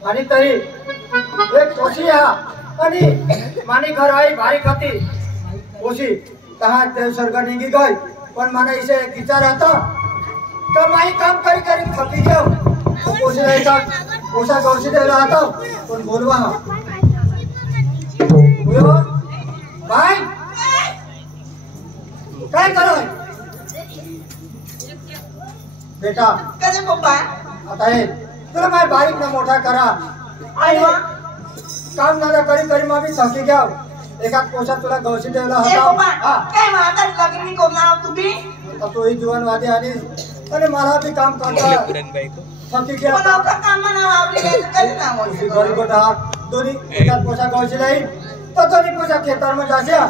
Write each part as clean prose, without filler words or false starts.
आणि तरी एक कोशी हा आणि मानी घर आई भारी खाती कोशी तहा देव स्वर्ग निघी गई पण माना इसे एक विचार आता कमाई काम करी करी थकी जाओ तो कोशी रहता कोसा कोशी दे रहा था पण बोलवा भाई काय करो बेटा कसे पप्पा आता हे तुला माय बारीक ना मोठा करा आणि काम ना करी करी मग मी थकी घ्या एकाच पोशात तुला गवशी ठेवला होता काय माझा लग्न मी करणार तुम्ही आता तोही जीवनवादी आणि मला बी काम करता थकी घ्या पण आपलं काम ना आवडी कधी ना होईल गरीब दोन्ही एकाच पोशात गवशी राहील तर दोन्ही पोशात खेतार जाशा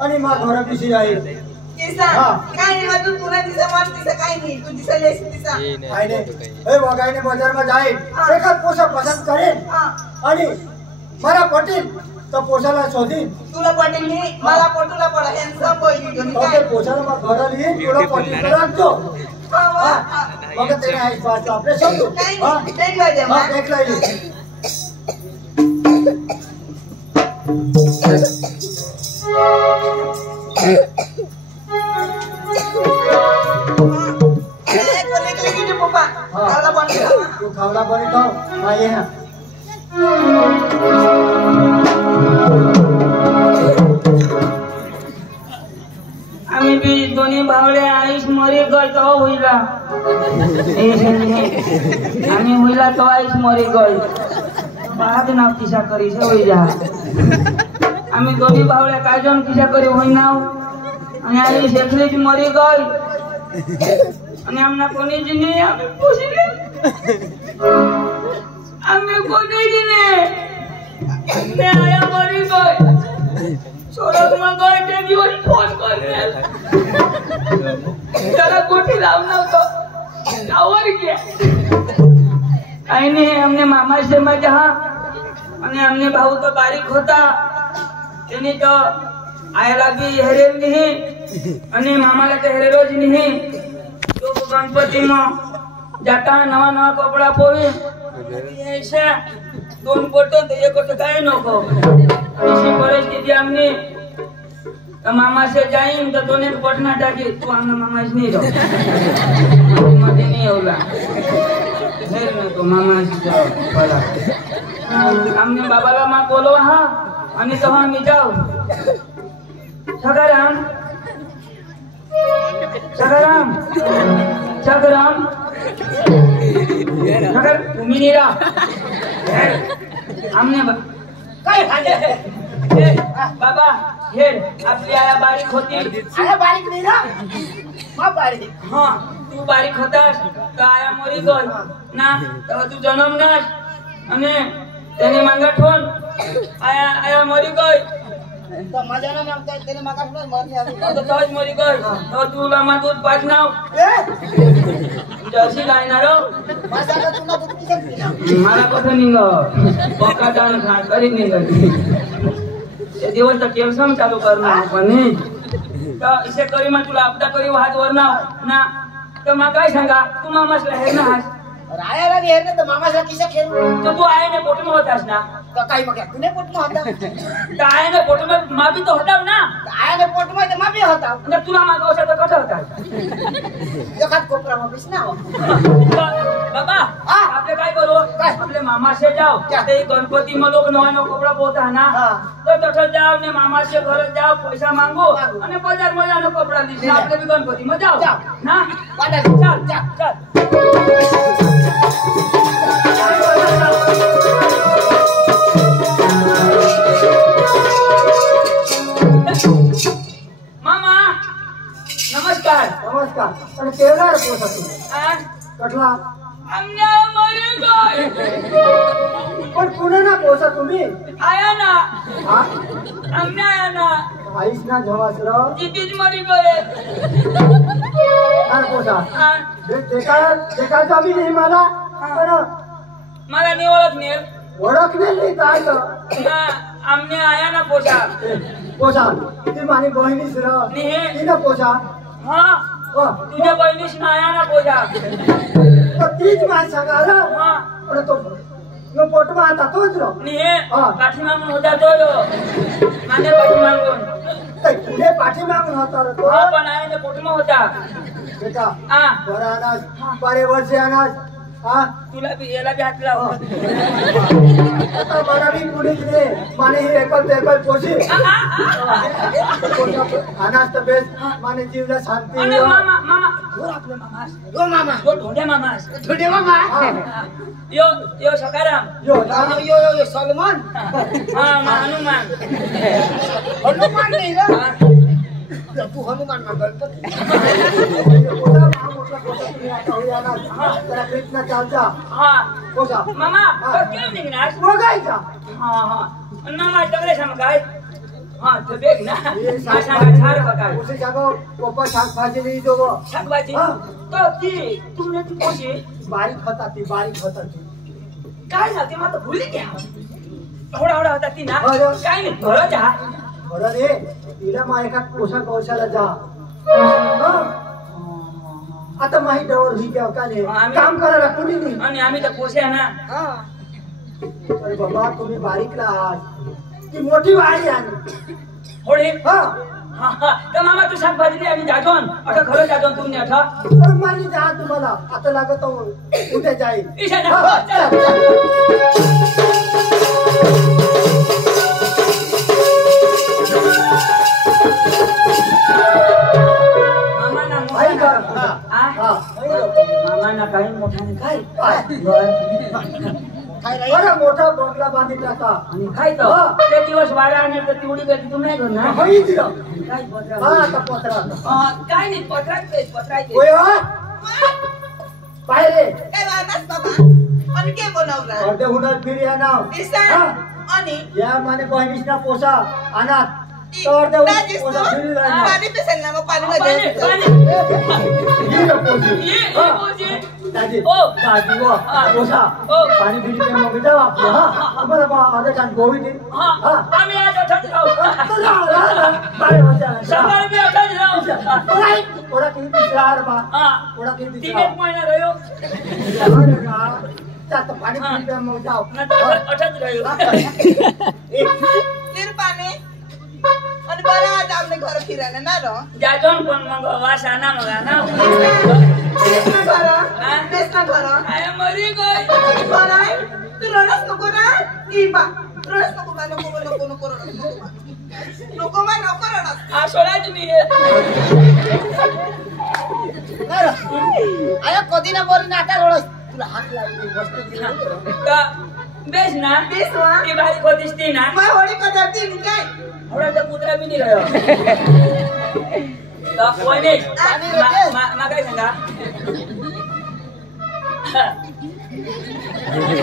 आणि मग घर पिशी राहील काय नाही तू पुन्हा दिसा मार दिसा काय नाही तू दिसा लेस दिसा काय नाही हे वगाईने बाजार में जाईल एकाच पोशाख पसंत करेन आणि मला पटेल तर पोशाला शोधीन तुला पटेल नाही मला पटूला पडा हॅन्डसम बोलली तुम्ही काय पोशाला मग घर येईन तुला पटेल तर राखतो मग ते नाही बात आपले समजू देख लाजे मग देख लाजे तू खावला बरी खाव माये हा आम्ही बी दोन्ही भावले आईस मरे गल तो होईला आम्ही होईला तो आईस मरे गल बाद नाव किसा करी से होईला आम्ही दोन्ही भावले काय जण किसा करी होईनाव आणि आईस एकलीच मरी गल आणि आमना कोणी जिने आम्ही पोषिले आम्ही कोणी जिने ने आया मरी गई सोडत मग गई दिवस फोन करेल त्याला कोठी लावून नव्हतं लावर घ्या काही नाही हमने मामा से मजा आणि हमने भाऊ तो बारीक होता त्याने तो आयला बी हेरेल नाही आणि मामाला तो हेरेलोच नाही तो गणपती मग जाता नवा नवा कपडा पोवी ऐसा दोन फोटो तो एक फोटो काय नको इसी परिस्थिति हमने तो मामा से जाईन तो दोनों को पटना टाकी तू हमने मामा से नहीं रहो मजे नहीं होगा फिर मैं तो मामा से जाओ बोला हमने बाबा ला माँ बोलो हाँ अनि तो हम जाओ सगाराम सगाराम सगाराम सगर तुम्ही नहीं रहा हमने काय खाते बाबा हे आपली आया बारीक होती आया बारीक नाही ना मग बारीक हाँ तू बारीक होतास तो आया मरी गल ना तो तू जन्म नास आणि त्याने मांगा ठोन आया मरी गई तो मजा ना मागता त्याने मागास मरली आली तो तोच मरी गई तो तुला मा दूध पाच नाव जशी लायनार माझा का तुला दूध किती मला कसं निघ बका जाण खा करी निघ ते दिवस तर केलसम चालू करणार पण तर इसे करी मग तुला आपदा करी वाहत वरनाव ना तर मग काय सांगा तू मामासला हे ना हास रायाला हेर ना तर मामाचा किसा खेळू तो तू आहे ना पोट में होतास ना तो काही मग तूने पोट में होता तर आहे ना पोट में मा भी तो होता ना आया ने पोट में मा भी होता ना तुला माग होता तर कसं होता एकाच कोपरा में बिस ना बाबा आपले काय करू आपले मामा से जाओ ते गणपती में लोग नवा नवा कपड़ा पोता है ना तो तठ जाओ ने मामा से घर जाओ पैसा मांगो અને बाजार में जानो कपड़ा ली आपले भी गणपती में जाओ ना चल चल मामा नमस्कार नमस्कार आणि केवढा पोसा तू कटला हमने मरे गए पण पुणे ना पोसा तुम्ही आया ना हा हमने आया ना आईस ना जवास रो जीतीज मरी गए काय पोसा देखा जावी नाही मला पण मला नाही ओळखले नाही काय हमने आया ना पोसा पोसा ती माझी बहिणीच रो ती ना पोसा हाँ तुझ्या बहिणीस आया ना पोसा तीच माझ सांगा हाँ पण तो यो पोट पोटमा आता तोच रो आणि हे हा. पाठी मागून होता तो माने पाठी मागून पुढे पाठी मागून होता रे तो हा पण आहे ते पोटमा होता बेटा हा बरं अनाज बारे वर्षे अनाज हा तुला बी याला बी हात लाव आता मला बी पुढे रे माने हे एकल पोशी अनाज तर बेस माने जीवला शांती अरे मामा मामा हो आपले मामास हो मामा हो ढोंडे मामास थोडे मामा यो यो सकाराम यो यो सलमान हा हनुमान हनुमान नाही रे हा. तू हनुमान ना गणपती कृष्ण चालता हा कोसा मामा तो केम निघणार बघायचा हा हा मामा सगळे सांग काय हा तो बेग ना हा सांगा छार बघाय उसे जागो पप्पा शाकभाजी नाही देव शाकभाजी हा. तो ती तुमने ती कोशी बारीक होता ती काय ना ते मला भुली घ्या थोडा होता ती ना अरे. काय नाही बरं जा बरं रे तिला मा एका पोशाख कौशाला जा हा. आता माही डवर ही क्या का नाही आम्ही- काम करायला कुणी नाही आणि आम्ही तर पोसे आहे ना हा अरे बाबा तुम्ही बारीकला आहात ती मोठी वाडी आहे थोडी हा हा हा तर मामा तू शाकभाजी दे आम्ही जाजोन आता खरं जाजोन तुम्ही आता पण मानी जा तुम्हाला आता लागत उद्या जाईल ईशा जा. हा, चला, चला. मामा ना आहे का? मोठा हा. हा मामा ना काही मोठा नाही काय काय? काय राहील बरं मोठा बोगला बांधी टाका आणि काय तर हा. ते दिवस वारा आणि तर तेवढी गर्दी तुम्ही नाही करणार होई दिलं. काय पत्रा हा आता पत्रा काय नाही पत्रायचे होय हो? पाय रे काय वानास बाबा आणि के बनवला अर्धे हुनर फिरी आहे नाव दिसन हा. आणि या माने बहिणीसना पोसा अनाथ तो अर्धे पोसा फिरी राहिला. पाणी पेसेल ना मग पाणी पाणी मध्ये पाणी ही लो पोसी. ये हा. पोसे दादी ओ. दादी वो हा. पोसा ओ. पाणी फिरी पे मग जाऊ आपलं हा तुम्हाला बा आधे कान गोवी दे हा आम्ही आज अठ्ठाच राहू बाय वाजा सकाळी मी अठ्ठाच राहू थोडा किती दिसणार बा हा थोडा किती तीन दिसणार एक महिना रह्यो जास्त पाणी फिरी पे मग जाऊ नंतर अठ्ठाच रह्यो तीर पाणी आणि बरं आज आपले घर फिरायला ना रो जाजोन पण मग वास आणा मग आणा नेसना घर काय मरी गय बराय तू रडस नको ना ई बा रडस नको बा नको रडस नको रडस हा सोडा तुम्ही आया कधी ना बोल ना आता रडस तुला हात लावली वस्तू दिली का बेस ना बेस वा ती भारी खोतीस ती ना मैं होडी कदरती काय थोडा तर कुत्रा बी नाही रह्यो का कोण नाही आणि रडस मा काय सांगा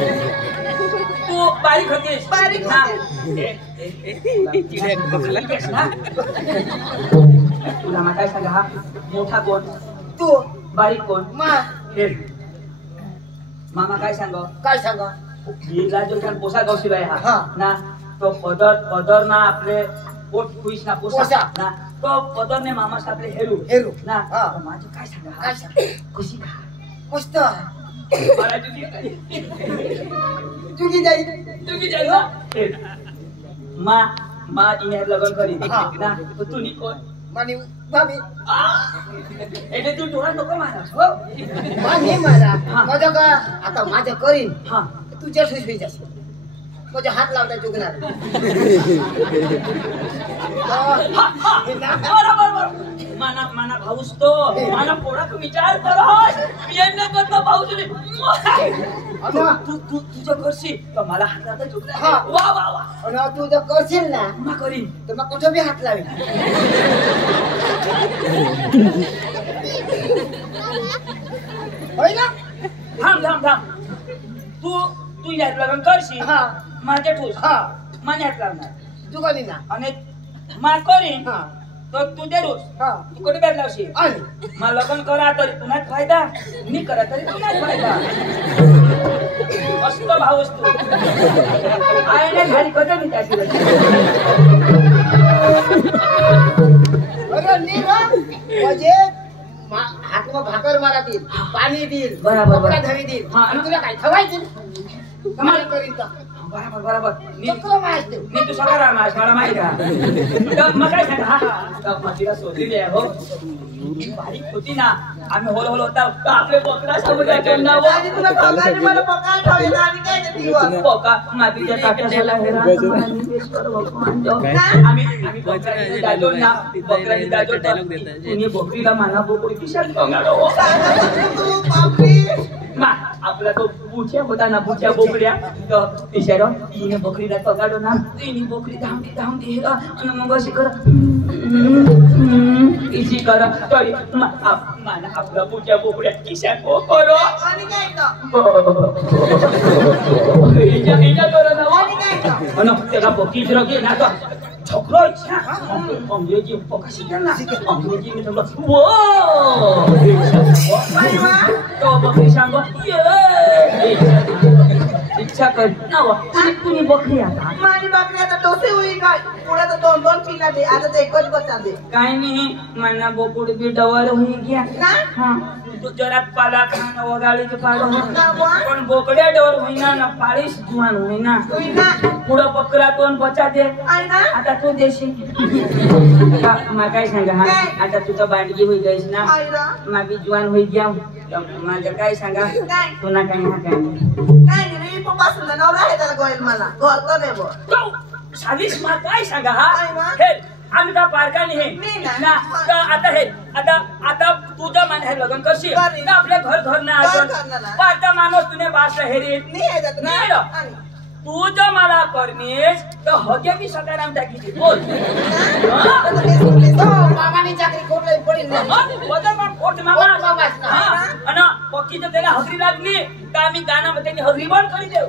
तू बारीक होतीस बारीक हा. तुला मा काय सांगा हा मोठा कोण तू बारीक कोण मा हे मामा काय सांगो काय सांगा हिला जो छान पोसा गवशीला हा. हा ना तो पदर ना आपले पोट खुईस ना पोसा. पोसा ना तो पदर ने मामा आपले हेरू ना ना हा. माझं काय सांगा काय सांगा खुशी का मस्त मला तुझी काय तुझी जाई तुम्ही जाईल ना मा इने लग्न करी हा. ना तो तू नी कोण मानी भाभी એટલે તું डोळा नको मारस हो मानी मारा हा. माझं का आता माझं करीन हा तुझ्या सुई जाशील माझ्या हात लावता चुकणार बरोबर माना भाऊस तो माना पोळा तू विचार करोस येणं करतो भाऊस तू तुझं करशील तर मला हात लावता हा. चुकणार वा वा वा आणि तू जर करशील ना मा करीन तर मग कुठं बी हात लावेल होय ना थांब तू यात लग्न करशील हा. माझ्या ठोस हा माझ्या हात लावणार तू कधी ना आणि मा करीन हा तर तू दे रोज हा तू कुठे बॅग लावशील आणि मग लग्न करा तरी तुलाच फायदा मी करा तरी तुलाच फायदा मस्त भाव असतो आयने घरी कधी मी त्याची अरे नी ना म्हणजे हातमा भाकर मारा देईल पाणी देईल बरोबर. कपडा धवी देईल हा. आणि तुला काय ठेवायचं कमाल करीत बरोबर बरोबर चक्र मास देऊ मी तू सगळा मास मला माहिती आहे तर मग काय सांगा तर मग सोडली आहे हो बारीक होती ना आम्ही होल होता आपले बोकडा समुद्राच्या नाव आधी तुला पगार मला पगार ठेवला आणि काय ते दिवस बोका मातीच्या टाक्याला हेरा आम्ही बकऱ्याने जायचो ना बकऱ्याने जायचो डायलॉग देता तुम्ही बकरीला माना बोकडी किशात बघाडो तू बापरे आपला तो बुच्या होता ना बुच्या बोकड्या तर तिशारो तिने बकरीला पगाडो ना तिने बकरी धावती हेरा आणि मग अशी कर इसी कर तरी माना आपला बुच्या बोकड्या किशात करो आणि काय तो हिजा करो ना आणि काय तो अन त्याला बकीच रगे ना तो छोकरो इच्छा अंग्रेजी पकाशी ना अंग्रेजी में तो वो तो बकरी सांगो ये इच्छा कर ना वो कुणी बकरी आता माझी बकरी आता डोसे होई काय पुढे तर दोन दोन पिला दे आता ते एकच बचा दे काय नाही मना बोकुड भी डवर होई गया ना हां तो जरा पाला खाना वगाळी के पालो पण बोकड्या डवर होईना ना पाळीस जुवान होईना होई ना पुढं बकरा तोंड बचा दे आहे ना आता तू देशी मा काय सांगा हा आता तू तर बांडगी होई गईस ना आहे ना माझी जुवान होई गया माझं काय सांगा काय तुला काय हा काय नाही रे पप्पा सुद्धा नवरा आहे त्याला गोयल मला घर तर नाही बो सालीस मा काय सांगा हा काय मा? हे आम्ही का पारकानी हे नाही ना. ना तर आता हे आता तुझं मान हे लग्न करशील करीन. तर आपल्या घर ना घर आपण घरनं ना. पारता माणूस तुने बास हेरी नाही आहे त्यात नाही ना रो. तू जर मला करनीस तर हके मी सकाराम टाकीची बोल मामानी चाकरी कोरली पडील नाही वजन पण कोट मामा कोट मामाच ना. आणि पक्की जर त्याला हजरी लागली तर आम्ही गाण्यामध्ये त्यांनी हजरी पण करी देऊ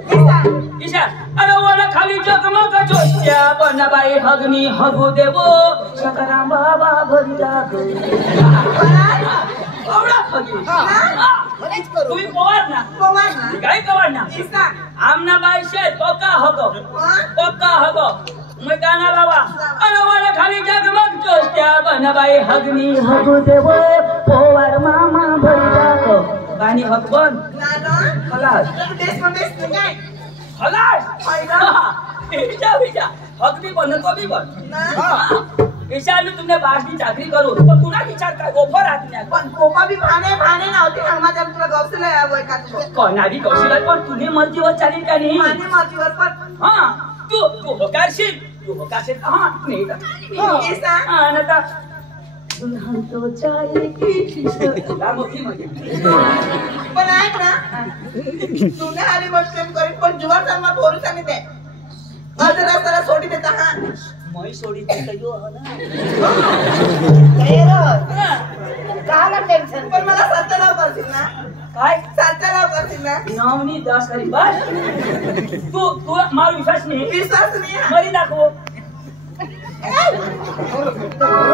ईशा अरे वाला खाली जगमग जोत्या बनाबाई हगनी हगू देवो सकाराम बाबा भरी लागो आवडा हगी मनेच करू तुम्ही पवार ना पवार ना काय कवार ना इसा आमना बाई शे पक्का हगो पक्का हगो मैं गाना बाबा अरे वाला खाली जगमग जोत्या बनाबाई हगनी हगू देवो पवार मामा भरी लागो गाणी हक बन ना ना खलास देश काय खलास फायदा विचा हक भी बन तो भी बन ना ईशा मी तुमने बास की चाकरी करू तो तुला विचार काय गोफर आत्म्या पण कोपा भी भाने नव्हती हमाच्या तुला गवसले यावं का तू कोणादी कौशल पण तुझी मर्जीवर चालेल का नाही माने माझीवर पण हां तू होकारशील हां नाही इसा हां नता दुल्हन तो चाहेगी ला मोठी मजा पण ऐक ना तुने आली बसकेम करीन पण जुवार चालमा बोरू सांगित दे अजरा जरा सोडी देता हा मई सोडी तयो ना काला टेन्शन पण मला सत्यानाव करशील ना काय सत्यानाव करशील ना नावनी दास करी बस तू मार विश्वास नाही विश्वास नाही मरी दाखव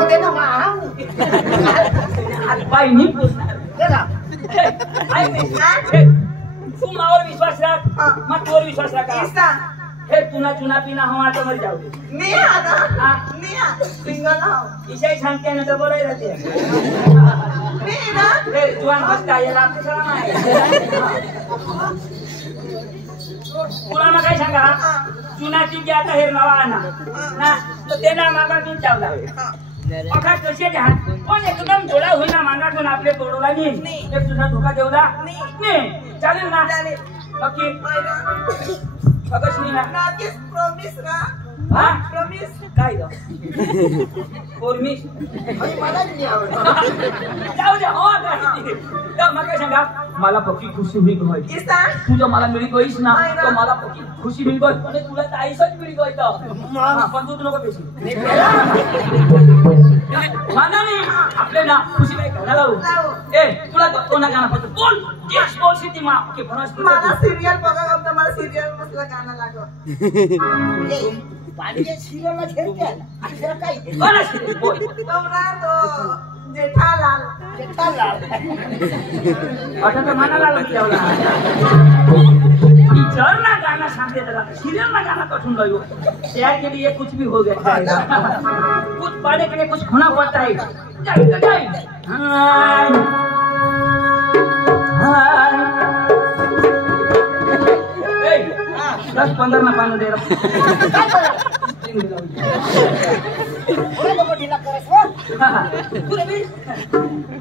दे ना मा आज पाय नाही पुसणार जरा तू मावर विश्वास राख मग तोवर विश्वास राख इसा हे तुना चुना पिना हवा तो मर जाऊ दे नहीं आता नहीं सिंगल हाउ इसे सांगते ना तो बोलाय जाते नहीं ना हे जुवान हसता याला आपले सलाम आहे तुला मग काय सांगा चुनाची जी आता हे नवा आणा ना तो त्याला मागा घेऊन चावला अखा कसे द्या पण एकदम जोडा होईना मागातून आपले तोडवला नाही एक तुझा धोका देवला नाही चालेल ना ओके फकस नाही ना किस प्रॉमिस ना हा प्रॉमिस काय दो प्रॉमिस मला नाही आवडत जाऊ दे हो तर मग काय सांगा मला पक्की खुशी होईल होय इसा तू जर मला मिळी गईस ना तर मला पक्की खुशी मिळी गई आणि तुला ताईसच मिळी गई तर पण तू नको पेशी माना नाही आपले ना खुशी नाही घाला लावू ए तुला कोणा गाणं पाहिजे बोल जेस बोल सिटी मा ओके फरस मला सिरियल बघा आता मला सिरियल मसला गाणं लागो ए पांडे सिरियल ला खेळते आता काय कोण बोल नवरा तो जेठालाल आता तर मनाला लागला पिक्चर ना गाना सांगते जरा सीरियल ना गाना कठिन गयो शेयर के लिए कुछ भी हो गया कुछ पाने के लिए कुछ खोना पड़ता है जाए हाय हाय 10-15 ना पानी दे रहा काय करा ओला नको ढिला करस हो पुरे बी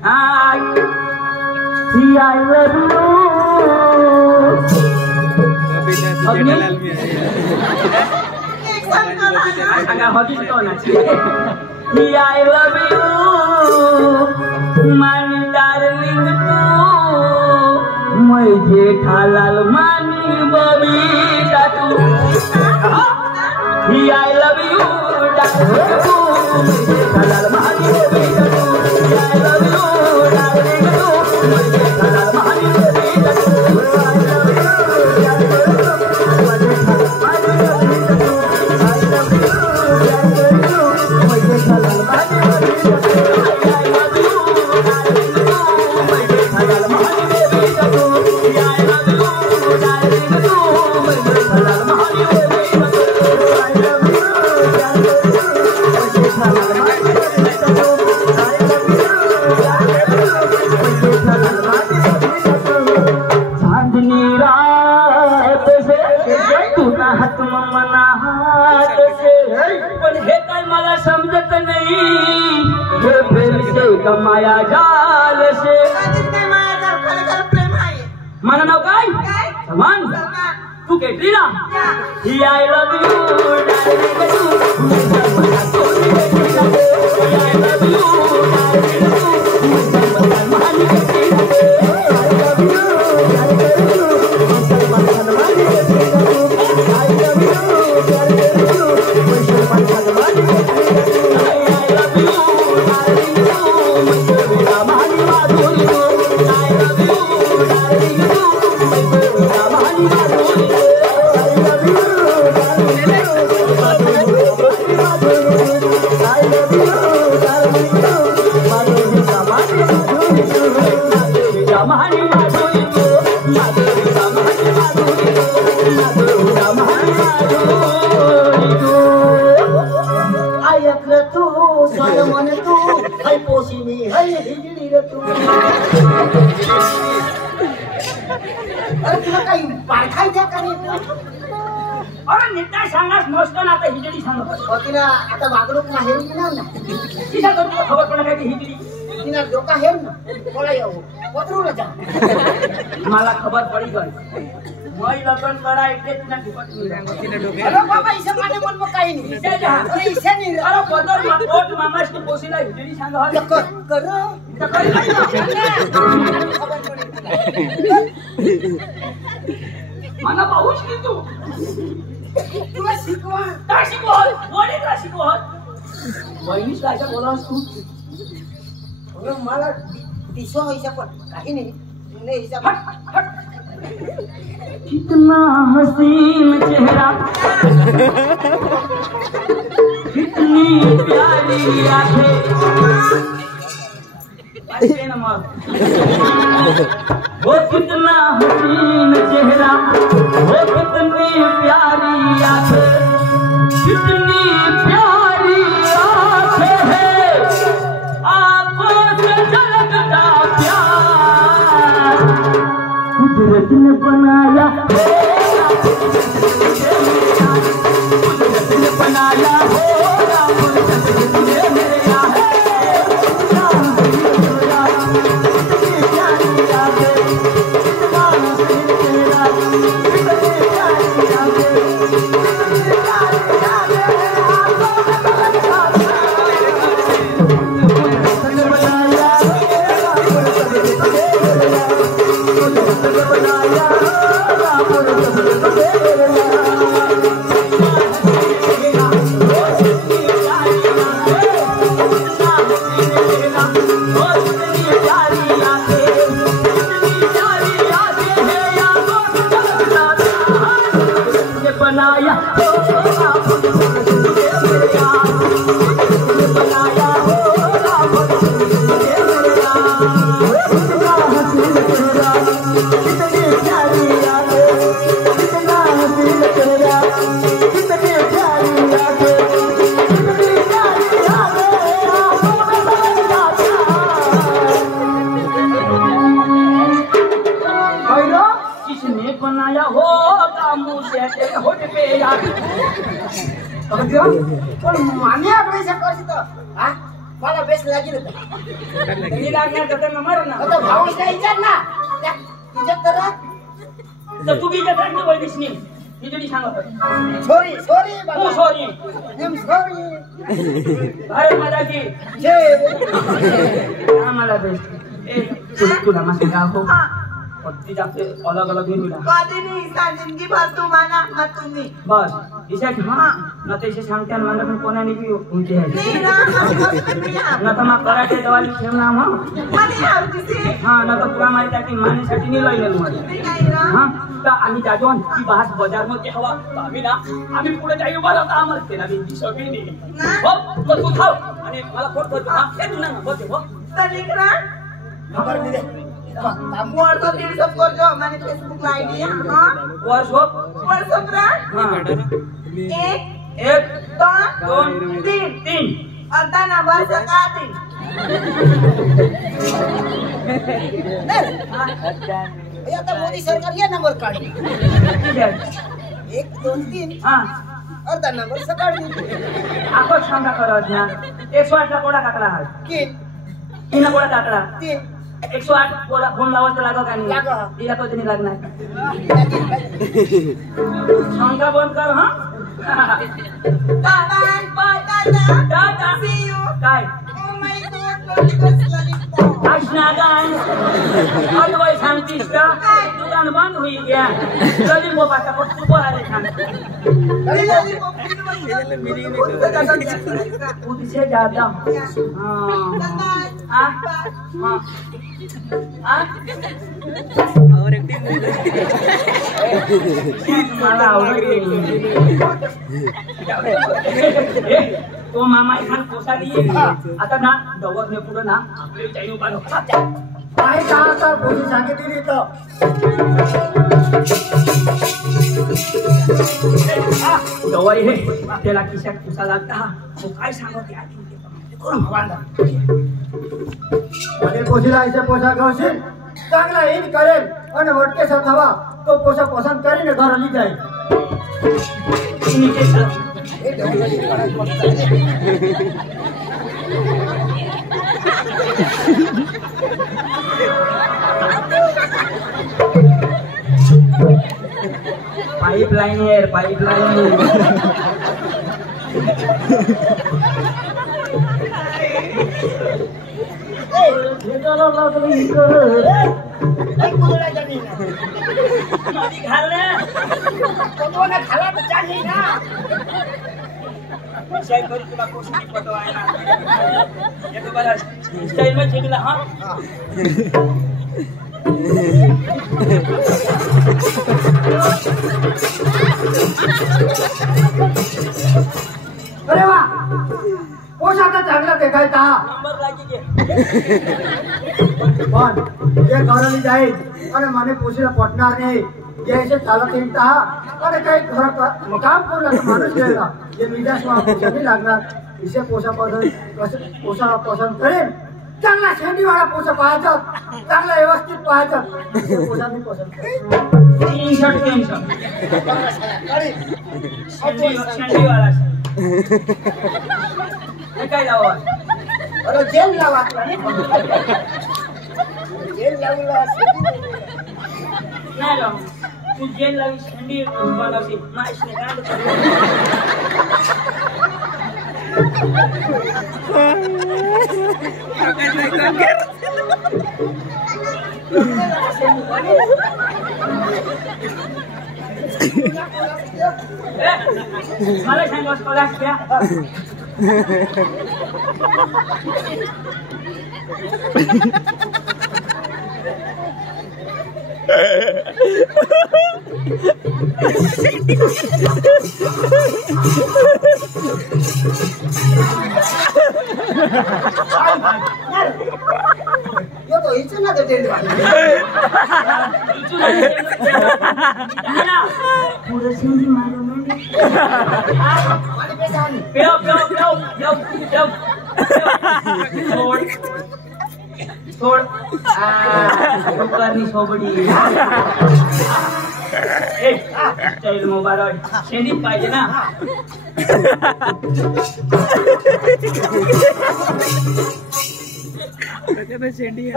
हाय ही आई लव यू एक सांग करा ना. सांगा होती तो ना ही आई लव यू मानी डार्लिंग तू मैं जेठालाल मानी बबीता तू ही आई लव यू डार्लिंग तू मैं जेठालाल मानी बबीता तू ही आई लव यू डार्लिंग तू मैं जेठालाल मानी बबीता तू I love you माया जाल से कधीच नाही माझ्यावर खरं प्रेम आहे. मला नाव काय काय? समान सलमान. तू केटरीना या. ही आय लव यू डार्लिंग तू मुझे बता कोणी केटरीना ही आय लव यू डार्लिंग तू मुझे बता मानी Katrina I love you darling तू मुझे बता मानी Katrina I love you darling तू मुझे बता मानी Katrina I love you darling तू मुझे बता मानी माधुरी तू I love you डार्लिंग तू मुझे बता मानी माधुरी ऐकलं तू सर म्हण तू है पोशिनी है हिजडी रे तू अरे तुला काही पारखायच्या का नाही अरे नेता सांगास मस्त ना आता हिजडी सांगत तिला आता वागणूक ना हेर ना तिला तर तुला खबर पडला काय की हिजडी तिला डोका हेर ना बोला येऊ पत्रूला जा मला खबर पडी गई मैं लगन करा इतने तुला ठिपट अरे बाबा इसे माने मन में काही नाही इसे जा अरे इसे नाही अरे बदर कोट मामास की पोसीला हिजडी सांग हा कर कर तर काही नाही खबर पडेल मला पाऊस की तू तुला शिकवा काय शिकवत वडी का शिकवत वहिनीच काय बोलास तू अरे मला दिसवा व्हायचा पण काही नाही नाही हिसाब हट हट कितना हसीन चेहरा कितनी प्यारी आंखें ऐसे न मार वो कितना हसीन चेहरा वो कितनी प्यारी आंखें कितनी प्यारी आंखें है आंखों से झलकता प्यार कुदरत ने बनाया कुदरत ने बनाया बनाया किसने बनाया होगा मुझे होत पे यार अगं पण माने आपण असं करतो तर हा मला बेस लागेल त्यांनी लागणार तर त्यांना मारू ना आता भाऊच नाही विचार ना तुझ्या तर तर तू बीच्या सांगतो वैदिशनी मी तुझी सांगत सॉरी सॉरी हो सॉरी एम सॉरी भारत माता की जय आम्हाला बेस्ट ए तुला मासे गाव हो पत्ती जाते अलग अलग नहीं मिला कधी नाही जिंदगी भर तुम्हाला ना तुम्ही बस इसे हां न ते इसे सांगते आणि मला पण कोणाने भी उलटे आहे नाही ना न तर मग कराटे दवाली ठेवणार हां मला आवडते हां न तर तुला माहिती आहे की मानेसाठी नाही लावलेलं मला नाही ना हां तर आम्ही जाजोन ती बास बाजार मध्ये हवा तर आम्ही पुढे जाई उभा राहतो आम्हाला त्याला भीती सगळी नाही हो तर तू थांब आणि मला फोन करतो हां हे तू ना बस हो तर निकरा नंबर दे व्हाट्सएप रीड सब कर दो मैंने फेसबुक आईडी है हां व्हाट्सएप रा हां 1 2 3 अर्धा नंबर सका 3 आता मोदी सरकार या नंबर काढली 1 2 3 हां अर्धा नंबर सकाळी आपण सांगा करत ना 108 ला कोडा काकडा आहे की तिने कोडा काकडा 3 108 कोडा फोन लावायचं लागो का नाही लागो. तिला तो नाही लागणार शंका बंद कर हां बाय बाय टाटा सी यू काय oh my god lollipop lollipop आशना गाय अदवाई सांगतीस का दुकान बंद हुई गया लॉलीपॉप आता फक्त तू आले सांग लॉलीपॉप उससे ज्यादा हाँ और एक्टिंग मला आवडते तो मामा इथं कोसा दिए आता ना दवरने पुढे ना आपले चायनो पालो काय का आता बोली सांगितली तर दवाई हे त्याला खिशात पुसा लागता तो काय सांगते आधी कोण हवाला आणि पोशीला ऐसे पोशाख घालशील चांगला इन करेल आणि वटके साथ हवा तो पोशाख पसंत કરીને घर ली जाईल नीचे चल पाइपलाइन है पाइपलाइन खाला तर चालली ना तुला कोशिश पटो आहे ना एक बार स्टाइल में चेकला हां अरे वा पोशाख चांगला देखायचा नंबर लागी के पण जे घरली जाईल आणि माने पोशीला पटणार नाही जे असे चालत हिंडता आणि काही घर काम करू लागला माणूस गेला जे मीडिया पोशाखी लागणार इसे पोशाख पसंत करेल चांगला शेंडीवाळा पोशाख पाहायचा चांगला व्यवस्थित पाहायचा पोशाख मी पसंत करेल तीन शर्ट शंडी वाला हे काय लावा अरे जेल लावा जेल लावला नाही लाव तू जेल लावी शंडी वालाशी माशने काढ मला सांग कलास क्या यो तो इच्छा ना तो जेल पूरा सिंधी मारो मंडी वाले पैसा आनी पियो छोड़ छोड़ दुकानी सोबड़ी चल मुबारक शेंडी पाहिजे ना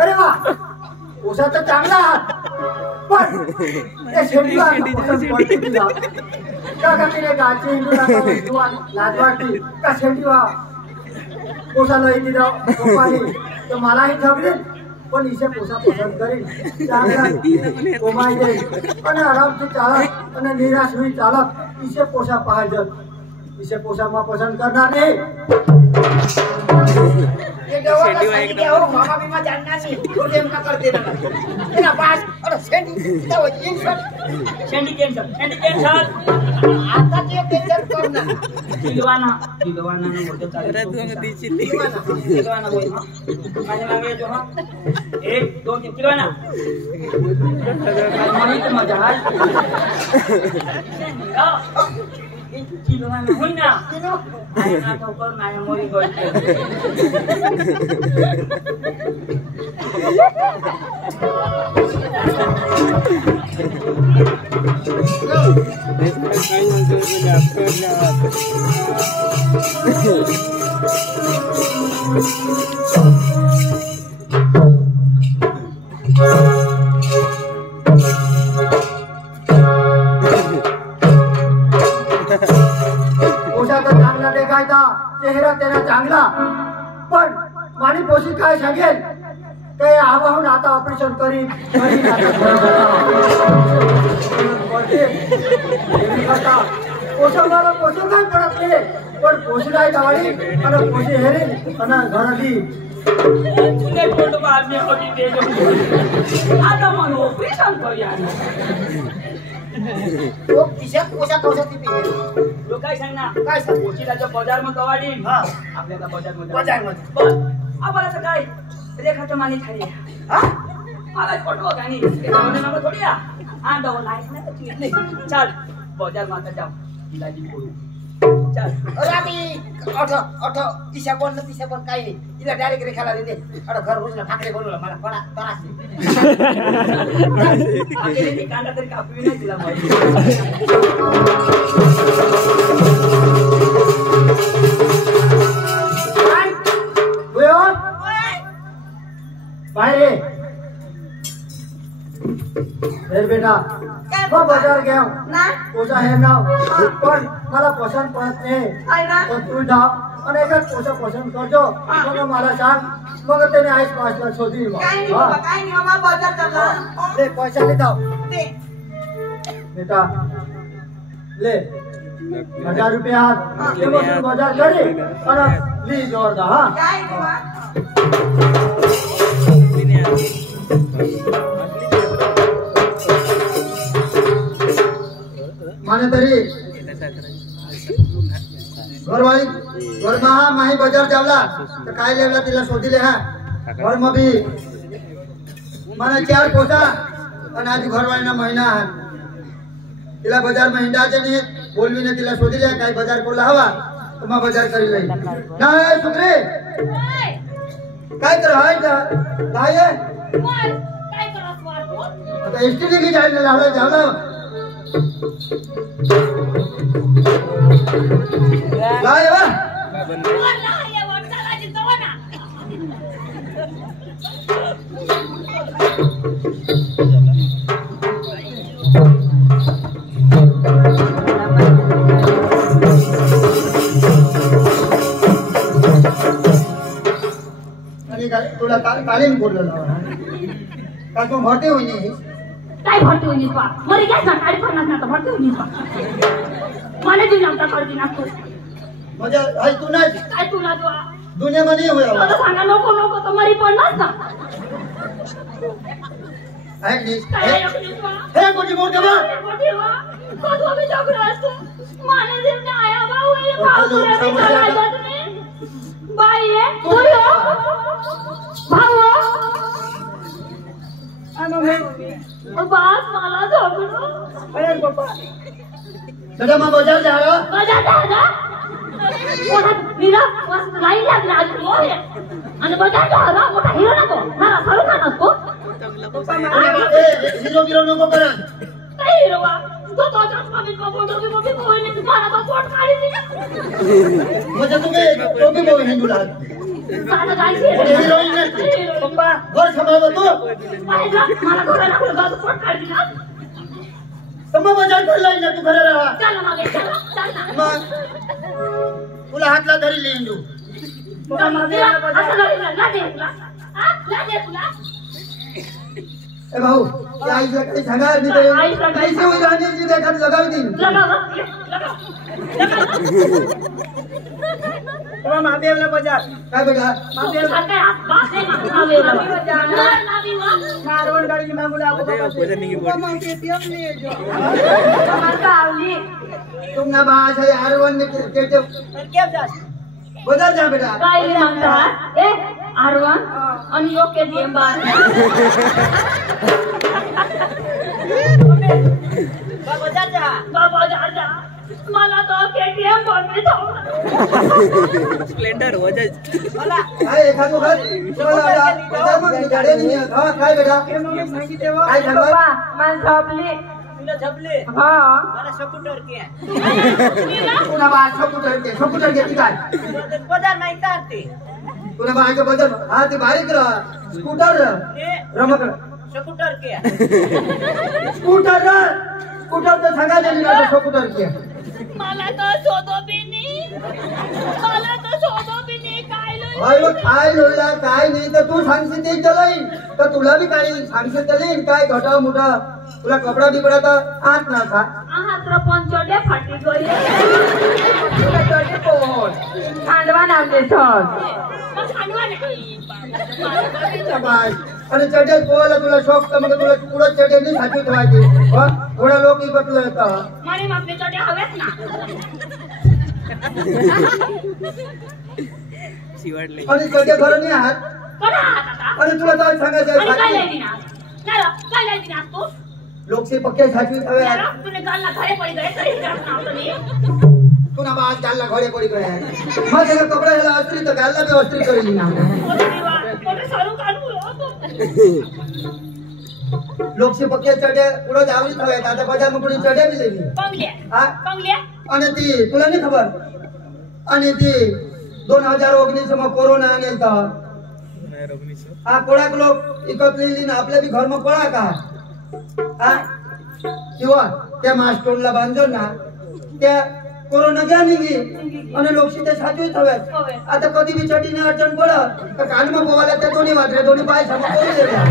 अरे वा उसा तर चांगला पण त्या शेंडीला पडते तुला का तिने गाची हिंदू लाज वाटते का शेंडी वा पोसा लई दिला पप्पानी तर मलाही झगडेल पण इसे पोसा पसंत करेल चांगला कोमाई जाईल आणि आरामથી चालत અને નિરાશ हुई चालत इसे पोसा पाहिजे इसे पोसा માં પસંદ करना नहीं ये दवा का सही क्या हो मामा भी मत जानना नहीं तो देम का कर देना तेरा पास अरे सेंडी तो इन सब शेंडी कैंसर आता ते कैंसर करना दिलवाना ने मोठे चालेल दिलवाना बोल माझ्या मागे जो हा 1 2 3 दिलवाना माहित मजा दिलवाना होई ना आई ना ठोकर नाही मोरी गोष्ट चांगला देखायचा चेहरा तेरा चांगला पण माणी पोशी काय सांगेल ते आवाहून आता ऑपरेशन करीन पोषणाला पोषण काय पडत नाही पण पोषणाय गाडी आणि पोषी हेरीन आणि घराली तुझे फोटो बादने होती दे दो आता मन ऑपरेशन करूया तो किशा कोसा कोसा ती लोक काय सांग ना काय सांग पोशीला जो बाजार मध्ये वाढी हां आपल्याला बाजार मध्ये पण आम्हाला काय रेखाचं मानी खाली हां मला फोटो गाणी त्यामध्ये नाव थोडी हां दो लाईक नाही चल बाजार मध्ये जाऊ इलाजी करू चल अरे आम्ही ऑटो दिशा कोण काय नाही इला डायरेक्ट रेखाला देते अरे घर रोजला ठाकरे बोलवला मला पडा तरास अकेले कांदा तरी कापवी नाही तिला माहिती बाहेर बेटा बाजार गया पोसा है ना पण मला पसंत पडत नाही पण तू जा आणि एकच पोसा पसंत करजो मग मला सांग मग त्याने आईस पासला शोधील काय नाही मामा बाजार चालला ले पैसा ले जाओ दे बेटा ले 1000 रुपया ते मग बाजार करे आणि ली जोर दा हां काय नाही वा माने तरी घर माही बाजार जावला तर काय लेवला तिला शोधिले हा घर में भी माने 4 पोसा आणि आज घरवाळीना महिना आहे तिला बाजार में हिंडाचे नाही बोलवी ने तिला शोधिले काय बाजार बोला हवा तर मग बाजार करी लई नाही सुकरे काय कर हाय काय काय करत वाटतो आता एसटी ने की जायला लावला जावला लाय बा वरला ये वरला जितवा ना आणि काय तुला तालीम बोललो का तू भरती होई नाही काय भरती होईस बा मरी काय सकाळी 50 ना तर भरती होईस बा मला जी नंतर करती ना तू म्हणजे हाय तू नाही काय तुला जो दुनिया में नहीं हुआ आता सांगा नको नको तर मरी पडणार ना है नहीं काय एकलीस बा हे कोणी मोठे बा मोठी बा कधी मी जगलो असतो माने जेवणे आया भाऊ ये भाऊ रे विचारायचं तुम्ही बाई आहे तू भाऊ बस मला झोपलो अरे बाबा दादा मैं बाजार जा रहा बाजार जा मोठा नीरा बस लाईन लागली आज मोरे आणि बाजार जा रहा मोठा हिरो नको मला सरू का नको ए हीरो नको करा नाही रे वा तो कमी कमी कोणी तुम्हाला तो पोट काढली म्हणजे तुम्ही टोपी बघून हिंदूला साधा काय हिरोईन नाही पप्पा घर सांभाळतो तू मला घरा लागलं पोट काढली ना मग मजा पडलाय ना तू घरा राहा चल मागे चल ना मग तुला हातला धरी ले हिंदू तुला मागे असं ना दे तुला ला दे तुला ए भाऊ त्या आईला काही सांगा मी ते पैसे होईल आणि जी देखत लगावी देईन तेव्हा महादेवला बाजार काय बेटा मारवण गाड़ी मांगू ला तुम ना बाज है आरवन ने केटे क्या जा बाजार जा बेटा काय म्हणता ए आरवन आणि योग्य दे बार बाजार जा बाजार जा मला तो केटीएम बनवे स्प्लेंडर हो जाए मला काय एखादो घर तुम्हाला बाजार मग गाडी नाही हा काय बेटा सांगितले तेव्हा काय सांगा मन झोपली तुला झपले हा मला स्कूटर के तुला बाज सपुटर घेती काय बाजार नाही का ते तुला बाज बाजार हा ते बारीक स्कूटर रमक स्कूटर के स्कूटर तर सांगा देली ना स्कूटर की मला तो शोधो बिनी काय अरे मग काय लोला काय नाही तर तू सांगशील ते चलाईन तर तुला बी काय सांगशील चलेन काय घटा मोठा तुला कपडा बिपडा तर आत ना का आहात्र पंचोडे फाटी गले चोडे पोहोच खांडवा नामले सर खांडवा नाही आणि चढेल पोहायला तुला शौक तर मग तुला पुढे चढेल नाही साचवी ठेवायची थोडा लोक इकडे तुला येतं मारी आपले चोडे हवेत ना शिवाडले आणि चढे खरं नाही आहात कोणा आता आणि तुला तर सांगायचं आणि काय साचवी लायदी ना काय लायदी ना तू लोकशी पक्के साचवी ठेवाय यार तूने गालला घरे पडी गए तरी करत नाव तुम्ही तुला आज गालला घोडे पडी गए मग त्याला कपडा ह्याला अस्त्री तर गालला बी अस्त्री करेल ना मोठे सारू काढू लोकशी पक्के चढे पुढे जावली ठेवायत आता बाजार मग कोणी चढे बी लेली हा पंगल्या आणि ती तुला नाही खबर आणि ती 2019 में कोरोना आणेल तर हा कोणाक लोक एकत्रिली ना आपल्या बी घर में कोणा का हा किंवा त्या मास्टोनला बांधून ना त्या कोरोना घ्या निघी आणि लोकशी ते साचवीत हव्यात आता कधी बी चटीने अडचण पडत तर काल मग पोवायला त्या दोन्ही वाजले दोन्ही पाय समोर करून दिल्या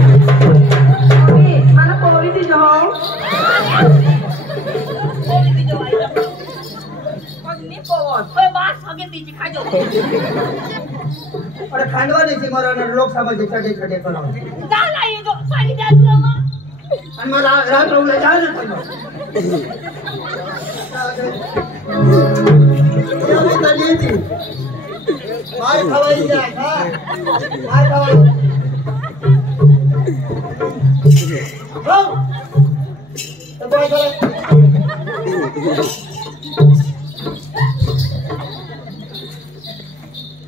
मला पोळी ती जाऊ अरे खांडवा नाही मरण लोक समाज चटे चटे करा आणि मग रात राहूला जायला काय खवायची काय खवायची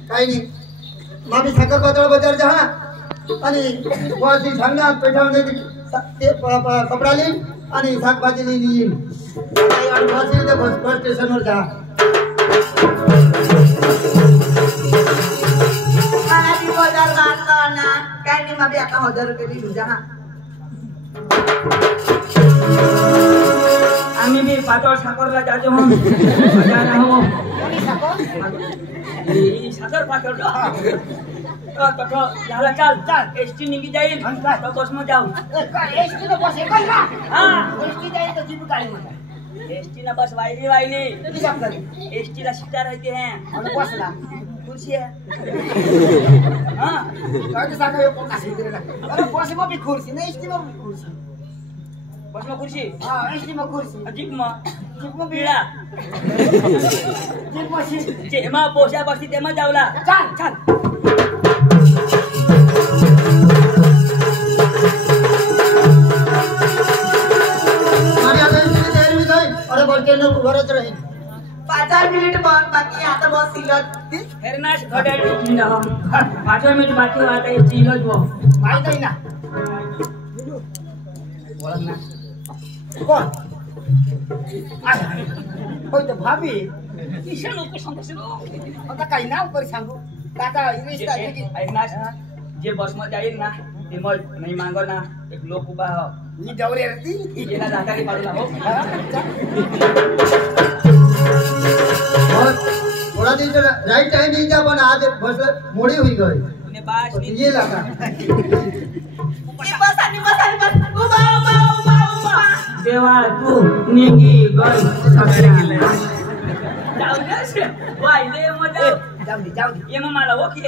काही नाही मामी साखर पातळ बाजार जा आणि वासी सांगणार पेठामध्ये ते कपडा लिहीन आणि शाकभाजी लिहीन काही अडचण असेल तर बस स्टेशनवर जा बाजार जाता ना काय नाही मामी आता 1000 रुपये दिली जा आम्ही बी पातळ साखरला जातो हो जाना हो साखर पातळ तो झाला चाल एसटी निघी जाईल तो बस में जाऊ एसटी नो बस एकल ना हाँ एसटी जाए तो जीप गाड़ी में एसटी ना बस वाइली किती जाम करी एसटी ला सीटा रहते हैं और बस ला कुर्सी है हाँ काय साखर यो कोण असेल रे अरे बस में भी कुर्सी नहीं एसटी में भी कुर्सी बस में कुर्सी हां एसटी में कुर्सी जीप में पीड़ा जीप में सीट जेमा पोसा बसती तेमा जावला चल चल अरे बोलते न उभरच राहील 5 मिनिट बाकी आता बस सिलत हेरनाश घड्याळ ना 5 मिनिट बाकी आता ये चिलच वो माहित आहे ना बोला ना कोण होय तर भाभी किशन लोक सांगतो आता काही नाव कर सांगू आता रिश्ता जे बसमध्ये येईल ना ते मग नाही मागो ना एक लोक उभा हो मी डवरे रहती येना दातारी मारूला हो और थोड़ा दिन से राइट टाइम नहीं था पर आज बस मोड़ी हुई गई तूने बास तो ये लगा बस आणि उभा उभा उभा उभा देवा तू निघी गई सगळ्या जाऊ दे वाय दे मजा जाऊ दे ये मला ओके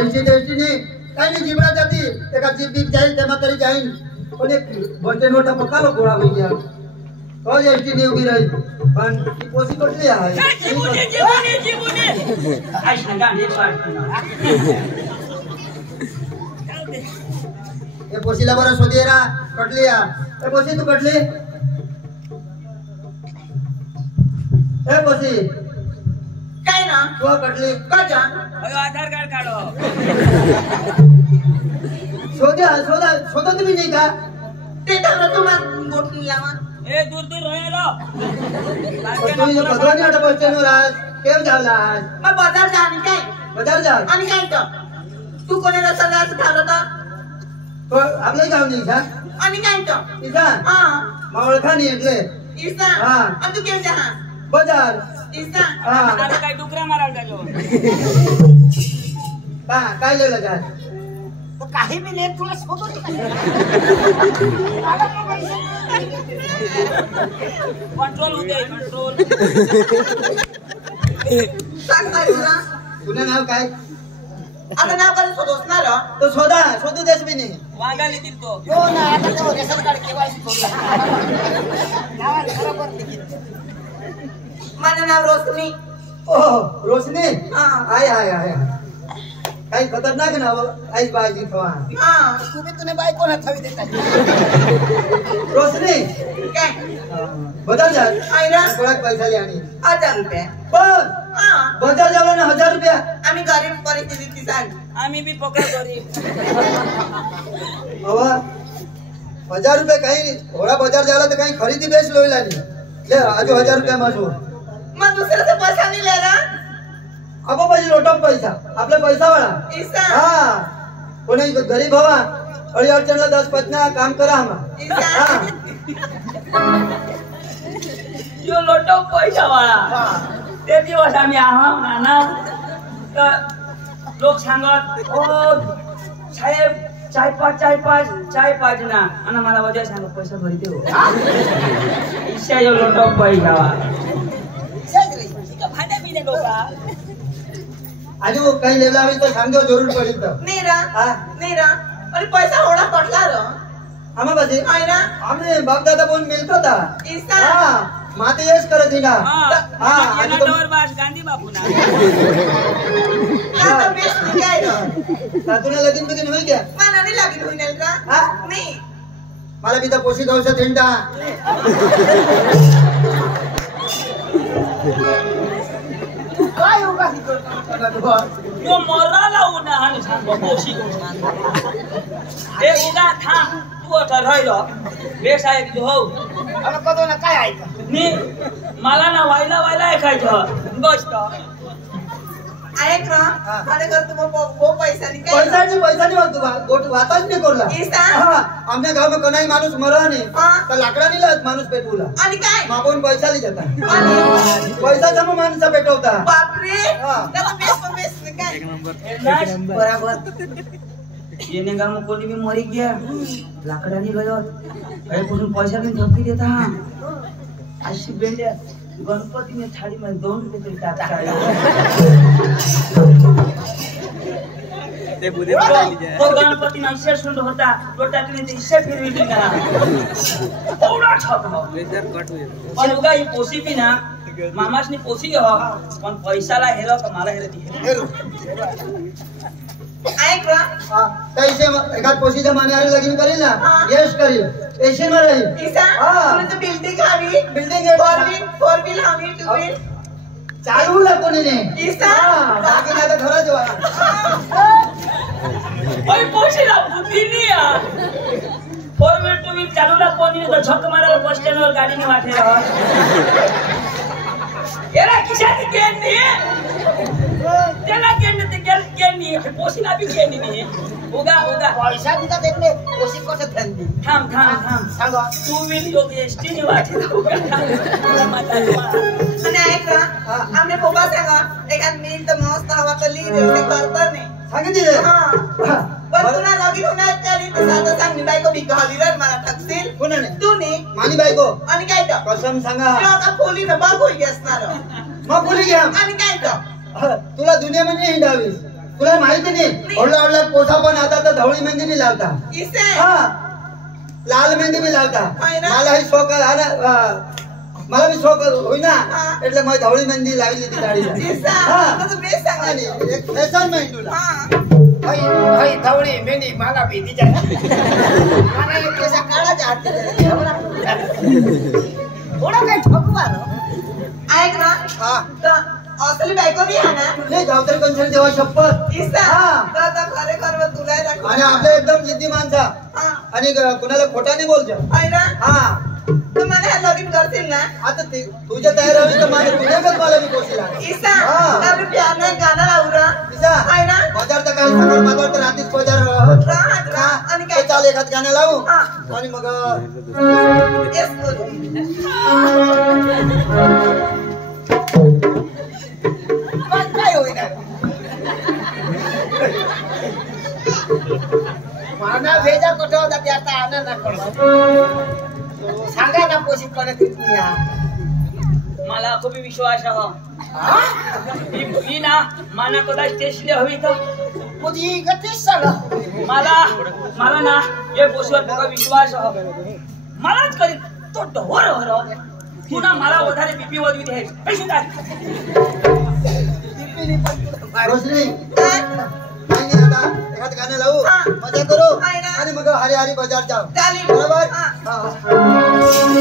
एलसी नहीं काही नाही जीवना जाती एका जीप बीप जाईल तेव्हा तरी जाईन पण एक बसचे नोटा पक्का गोळा होई गया तो एलसी नहीं उभी रही पण ती पोसी कटली आहे जीवने काय सांगा हे ये पोसीला बरं शोधेरा कटली या ए पोसी तू कटली ए पोसी काय ना तू कटली कजा आधार कार्ड काढो शोधा तुम्ही नाही का ते तर तुम्हाला गोठणी लावा ए दूर दूर राहिलो तुम्ही भगवान आता बस स्टँडवर आज केव जावला आज मग बाजार जा आणि काय बाजार जा आणि काय तर तू कोणाला सगळं ठरवता तो आपलं गाव नाही का आणि काय तर इसा हा मावळखा नाही એટલે ईसा हा. आणि तू केम जा बाजार ईसा हा आता काय डुकरा मारायला जातो काय लेवला जा तो काही मी लेट तुला सोबत कंट्रोल होते कंट्रोल सांग काय तुला तुझं नाव काय आता नाव काय शोधोस ना रो तो शोधू देस बी नाही वागा लिहितील तो हो ना आता तो रेशन कार्ड केवायसी करू नावाला बरोबर लिखित माझं नाव रोशनी ओह रोशनी हा. आय काही खतरनाक नाव आईच बाजी थवा हा तुम्ही तुने बाई कोणा थवी देता रोशनी काय बाजार जा आई ना थोडा पैसा ले आणि 1000 रुपये पण हा बाजार जावला ना 1000 रुपया आम्ही गरीब परिस्थितीत सांग आम्ही बी पकड करी हवा 1000 रुपये काही थोडा बाजार जावला तर काही खरेदी बेच लोयला नाही ले आजो 1000 रुपया मासू मग दुसऱ्याचा पैसा नाही लेला आपा पाहिजे लोटा पैसा आपला पैसा वाला ईसा हा कोणी गरीब हवा अडी अडचणला 10 पतना काम करा आम्हा ईसा यो लोटो पैसा वाळा ते दिवस आम्ही आहाव ना तर लोक सांगत ओ साहेब चाय पाच ना आणि मला वजा सांग पैसा भरी देऊ इच्छा यो लोटो पैसा भांडे बिने लोका आज काही लेला हवी तर सांगो जरूर पडेल तर नीरा हा नीरा अरे पैसा होडा पटला रो आम्हा बाजी आई ना आम्ही बापदादा बोन मिळतो ता ईसा हा माते यश करत ही ना हा आज तो बास गांधी बापू ना आता बेस काय रो तातुला लगीन बिगीन होई क्या मला नाही लागली होईल का हा नाही मला बी तर पोशी गावचा थेंडा काय होगा यो मराला उना हान सांग पोशी ए उगा थांब तू आता राहिलो बेस आहे की हो आता कदो ना काय ऐका मी मला ना वायला ऐकायचं बस ऐक ना अरे कर तुम वो पैसा नहीं काय पैसा नहीं होतो गोट वाताच नाही करला ईसा हा आमने गाव में कोणाही माणूस मरा नाही हा. तर लाकडा नाही लात माणूस पेटवला आणि काय मागून पैसा ली जाता आणि पैसा जमा माणसा पेटवता बापरे हा. त्याला बेस काय बराबर येणे गाव में कोणी भी मरी गया लाकडानी गयो काही पुढून पैसा घेऊन धमकी देता अशी बेंड्या गणपतीने थाळी मध्ये 2 रुपये तरी टाका ते बुधे पडली जाय तो गणपती नैसे सुंद होता तो टाकले ते हिस्से फिरवी दिला एवढा ठोक लेजर कट होईल पण उगा ही पोसी भी ना मामासनी पोसी हो पण पैसाला हेरो का मला हेरती ऐक ना कैसे एकात पोशीच्या मान्यावर लगीन करेल ना हा. यश करेल एशियन वर राहील ईसा हा. तुला तर बिल्डिंग हवी बिल्डिंग फोर व्हील हवी टू व्हील चालू ला कोणी नाही ईसा बाकी नाही तर खरंच वा ओय पोशीला बुद्धी नाही 4 व्हील 2 व्हील चालूला कोणी तो झक मारायला बस स्टँडवर गाडीने वाटे एरा किशाची गेन नाही त्याला गेन ते गेन नाही पोसीला बी गेन नाही उगा पैसा दिता देखले कोशी कसं थंडी थांब सांगा 2 व्हील योग एसटी ने वाटे आणि ऐक ना आमने पोबा सांगा एखाद मिनिट मस्त हवा कली ते करता नाही सांगितले पण तुला लगीन होणार तरी तर साधं सांग मी बायको बी घालीर मला ठकशील कोणाने तू नी मानी बायको आणि काय तर कसम सांगा का पोली ना बाग होई असणार मग बोली घ्या आणि काय तर तुला दुनियामध्ये हिंडावी तुला माहिती नाही ओढला पोटा पण आता तर धवळी मेहंदी बी लावता इसे हा लाल मेहंदी बी लावता आहे ना? मला ही शौक मला बी शौक होईना हा. એટલે मैं धवळी मेहंदी लावली ती दाढीला इसा हा. तर बेस सांगा आणि एक फॅशन मेहंदी तुला हा हई थवडी मेंदी मला भी दिजा मला एक केसा काढायचा हात थोडा काय ठोकवा ऐक ना हा तर असली बायको बी आहे ना नाही गावतरी कंसर्ट देवा शपथ इसा हा. तर खरेखर मग तुला दाखव आणि आपल्या एकदम जिद्दी माणसा हा आणि कुणाला खोटा नाही बोलतो आहे ना हा तर मला हे लगीन करतील ना आता तुझ्या तयार हवी तर माझ्या तुझ्याकडे मला बी कोशीला इसा हा. तर प्याना गाणं लावरा पिसा आहे ना बाजार तर काय सांगा बाजार तर रात्रीच बाजार राहत आणि काय चाल एखाद गाणं लावू हा. आणि मग येस करू मग काय होईना माना भेजा कुठं होता ते आता आणा ना कळवा सांगा ना पोशी करत तुम्ही मला खूप विश्वास आहे मी ना माना कदा स्टेशनले हवी तर मुझी गतीच सांगा मला ना ये पोशीवर तुका विश्वास आहे मलाच करी तो ढोर हर पुन्हा मला वधारे बीपी वदवी दे पैसे काय रोशनी नाही आता एखाद गाणं लावू हा. मजा करू आहे ना. आणि मग हरी हरी बाजार जाऊ चालेल बरोबर हा. हा.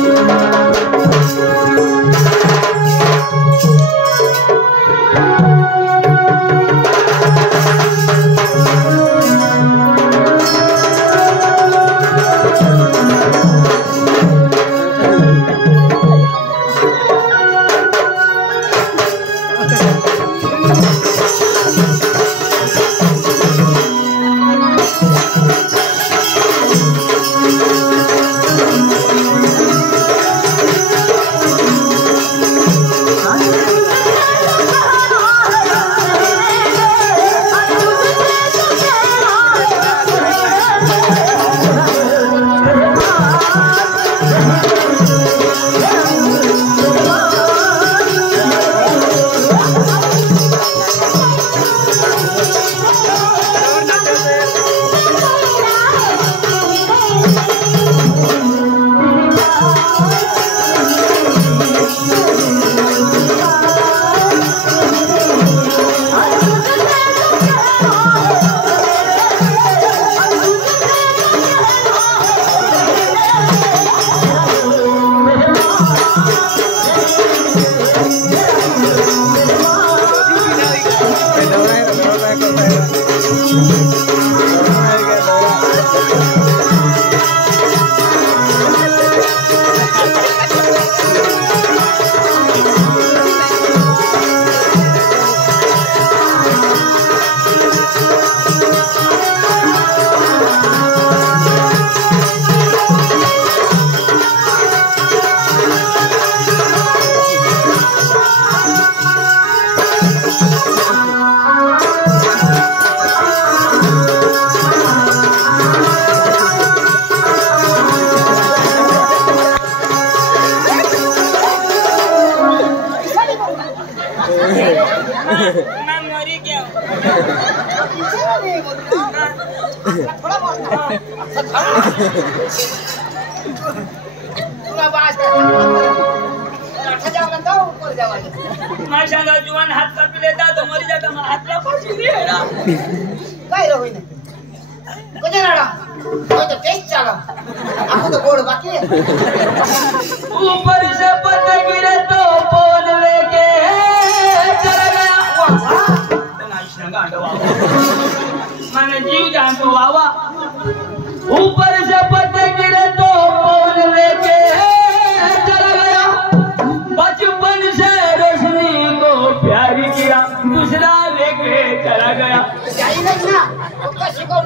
तुला बास जाओ ना ऊपर जावायला मैं सांगा जुवान हात कापी लेता तो मरी जाता मग हातला फाशी दे काय रे होईना कोणी राडा तो तो टेस्ट चाला आपण तो गोड बाकी है ऊपर से पत्ते गिरे तो बोलवे के चला गया नाही सांगा अंडवा मैंने जीव जान तो वावा ऊपर से पत्ते गिरे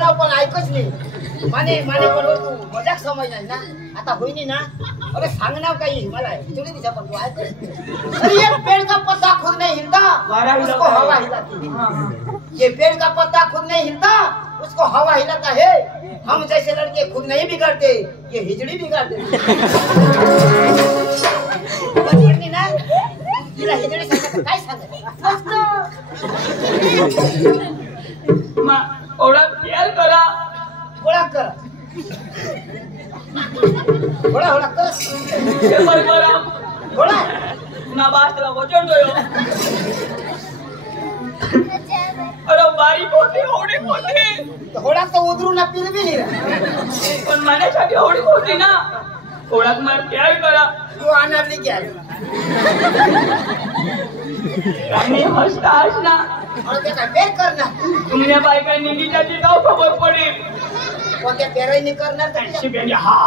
सांगणार पण ऐकच नाही माने बरोबर तू मजाक समजणार ना आता होईनी ना अरे सांगणार काही मला हिजड़ी दिशा पण तू ऐक अरे ये पेड़ का पत्ता खुद नहीं हिलता उसको हवा हिलाती है ये पेड़ का पत्ता खुद नहीं हिलता उसको हवा हिलाता है हम जैसे लड़के खुद नहीं बिगड़ते ये हिजड़ी बिगाड़ देती पडली ना तिला हिजड़ी सांगत काय सांगत ओळख प्यार करा ओळख कर ओळख कर पेपर करा ओळख ना बासला वचन दोयो अरे बारीक होती एवढी होती ओळख तर उतरू ना पिरबी पण माझ्यासाठी एवढी होती ना ओळख मला प्यार करा तू आणली क्या आणि हसता हसना और ते काय पेर करना तुमने बायका निंदीच्या गाव खबर पडेल कोणत्या पेराईने करणार का शिब्याने हा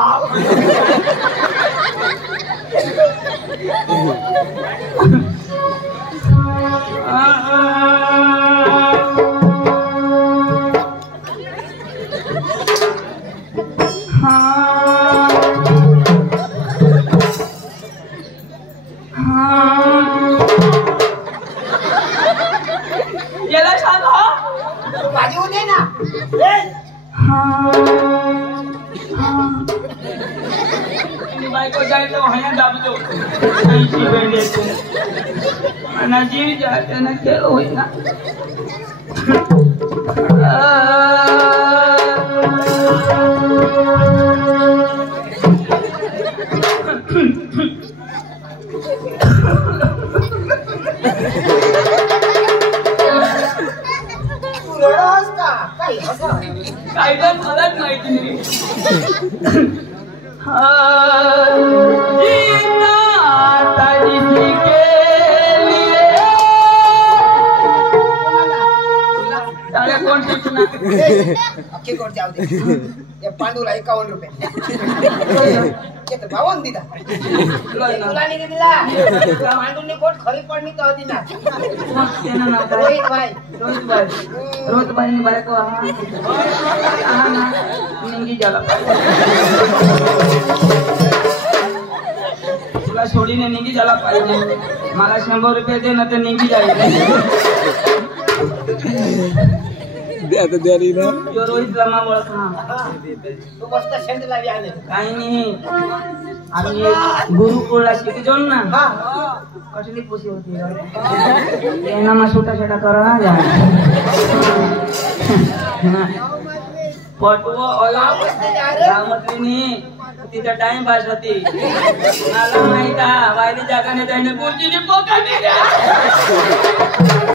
याला सांग भाजी होते ना बायको जायचं ह्या दाबतो नाही शिबेल देतो आणि जीव जाते ना खेळ होईल ना काय पण मलाच माहिती नाही जीना ताजी के लिए तारे कोण टिकना अख्खी कोण जाऊ दे या पांडूला 51 रुपये ते तर भावून दिला तुला नाही दिला पांडूने कोट खरी पडली तर दिला रोहित भाई बायको हा ना निंगी झाला तुला सोडीने निंगी झाला पाहिजे मला 100 रुपये दे ना तर निंगी जाईल जो रोहित रमा ओळख ना तू मस्त शेंड लावी आले काही नाही आम्ही गुरुकुळला शिकतो ना कसली पुसी होती एना मा छोटा छोटा करा ना जा पटवो ओला रामत्रीनी तिचा टाइम पास होती मला माहिती वायली जागाने त्याने बुर्जीने पोकाटी